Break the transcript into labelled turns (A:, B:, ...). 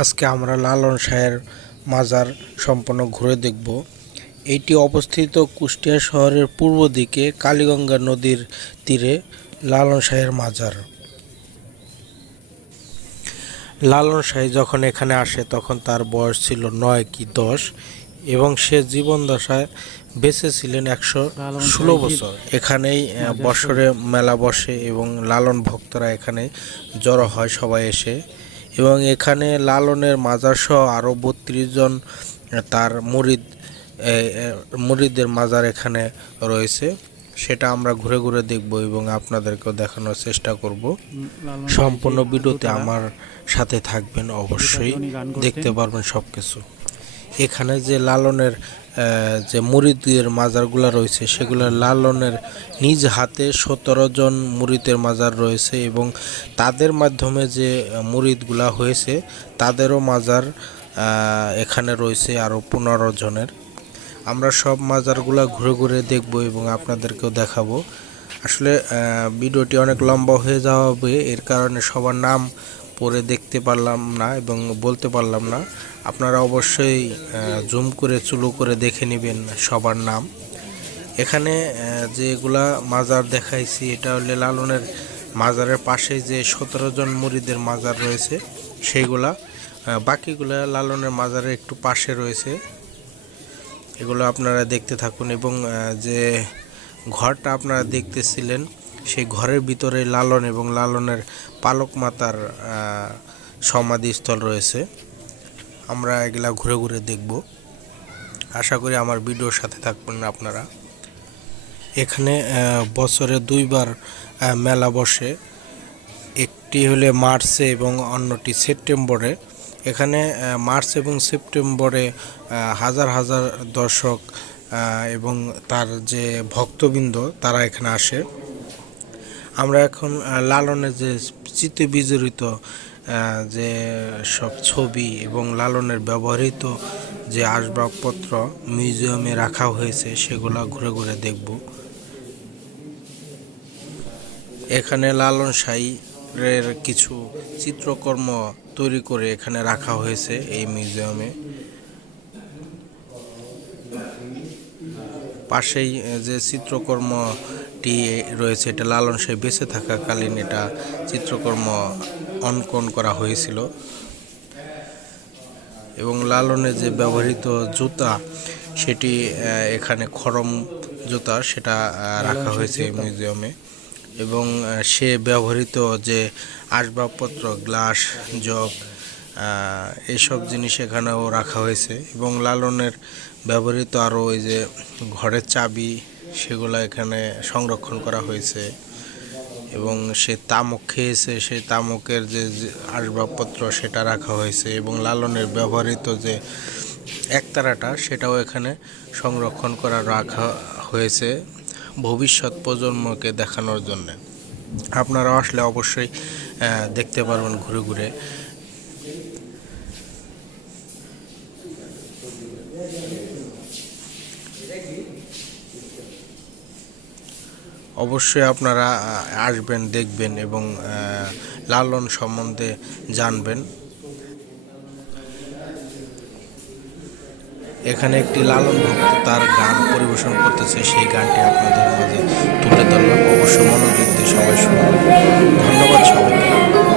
A: আজকে আমরা লালন শাহের মাজার সম্পূর্ণ ঘুরে দেখব। এটি অবস্থিত কুষ্টিয়া শহরের পূর্ব দিকে কালীগঙ্গা নদীর তীরে লালন শাহের মাজার। লালন শাহী যখন এখানে আসে তখন তার বয়স ছিল নয় কি দশ এবং সে জীবন দশায় বেঁচে ছিলেন একশো ষোলো বছর। এখানেই বছরে মেলা বসে এবং লালন ভক্তরা এখানে জড়ো হয় সবাই এসে এবং এখানে লালনের মাজার সহ আরও বত্রিশ জন তার মুরিদ মুরিদের মাজার এখানে রয়েছে। সেটা আমরা ঘুরে ঘুরে দেখব এবং আপনাদেরকেও দেখানোর চেষ্টা করব। সম্পূর্ণ ভিডিওতে আমার সাথে থাকবেন অবশ্যই। দেখতে পারবেন সব কিছু এখানে যে লালনের যে মুরিদের মাজারগুলো রয়েছে, সেগুলো লালনের নিজ হাতে সতেরো জন মুরিদের মাজার রয়েছে এবং তাদের মাধ্যমে যে মুরিদগুলা হয়েছে, তাদেরও মাজার এখানে রয়েছে আরও পনেরো জনের। আমরা সব মাজারগুলা ঘুরে ঘুরে দেখব এবং আপনাদেরকেও দেখাবো। আসলে ভিডিওটি অনেক লম্বা হয়ে যাওয়া হবে এর কারণে সবার নাম পরে দেখতে পারলাম না এবং বলতে পারলাম না। আপনারা অবশ্যই জুম করে, চুলো করে দেখে নেবেন সবার নাম। এখানে যেগুলা মাজার দেখাইছি, এটা হলে লালনের মাজারের পাশে যে সতেরো জন মুরিদের মাজার রয়েছে, সেইগুলা বাকিগুলা লালনের মাজারে একটু পাশে রয়েছে। এগুলো আপনারা দেখতে থাকুন এবং যে ঘরটা আপনারা দেখতেছিলেন সেই ঘরের ভিতরে লালন এবং লালনের পালক মাতার সমাধিস্থল রয়েছে। আমরা এগুলা ঘুরে ঘুরে দেখব। আশা করি আমার ভিডিওর সাথে থাকবেন আপনারা। এখানে বছরে দুইবার মেলা বসে। একটি হলে মার্চে এবং অন্যটি সেপ্টেম্বরে। এখানে মার্চ এবং সেপ্টেম্বরে হাজার হাজার দর্শক এবং তার যে ভক্তবৃন্দ, তারা এখানে আসে। আমরা এখন লালনের যে চিত্তে বিজড়িত যে সব ছবি এবং লালনের ব্যবহৃত যে আসবাবপত্র মিউজিয়ামে রাখা হয়েছে, সেগুলো ঘুরে ঘুরে দেখব। এখানে লালন শাহীর কিছু চিত্রকর্ম তৈরি করে এখানে রাখা হয়েছে এই মিউজিয়ামে। পাশেই যে যে চিত্রকর্মটি রয়েছে এটা লালন শাহী বেঁচে থাকাকালীন এটা চিত্রকর্ম অঙ্কন করা হয়েছিল। এবং লালনের যে ব্যবহৃত জুতা সেটি এখানে খরম জুতা সেটা রাখা হয়েছে মিউজিয়ামে। এবং সে ব্যবহৃত যে আসবাবপত্র গ্লাস জগ আহ, এইসব জিনিস এখানেও রাখা হয়েছে। এবং লালনের ব্যবহৃত আরও ওই যে ঘরের চাবি সেগুলো এখানে সংরক্ষণ করা হয়েছে। এবং সে তামক খেয়েছে, সে তামকের যে আসবাবপত্র সেটা রাখা হয়েছে এবং লালনের ব্যবহৃত যে একতারাটা সেটাও এখানে সংরক্ষণ করা রাখা হয়েছে ভবিষ্যৎ প্রজন্মকে দেখানোর জন্য। আপনারা আসলে অবশ্যই দেখতে পারবেন ঘুরে ঘুরে। অবশ্যই আপনারা আসবেন, দেখবেন এবং লালন সম্বন্ধে জানবেন। এখানে একটি লালন ভক্ত তার গান পরিবেশন করতেছে। সেই গানটি আপনাদের মাঝে তুলে ধরলাম। অবশ্য মনোযোগ দিয়ে সবাই শুনবেন ধন্যবাদ সবাইকে।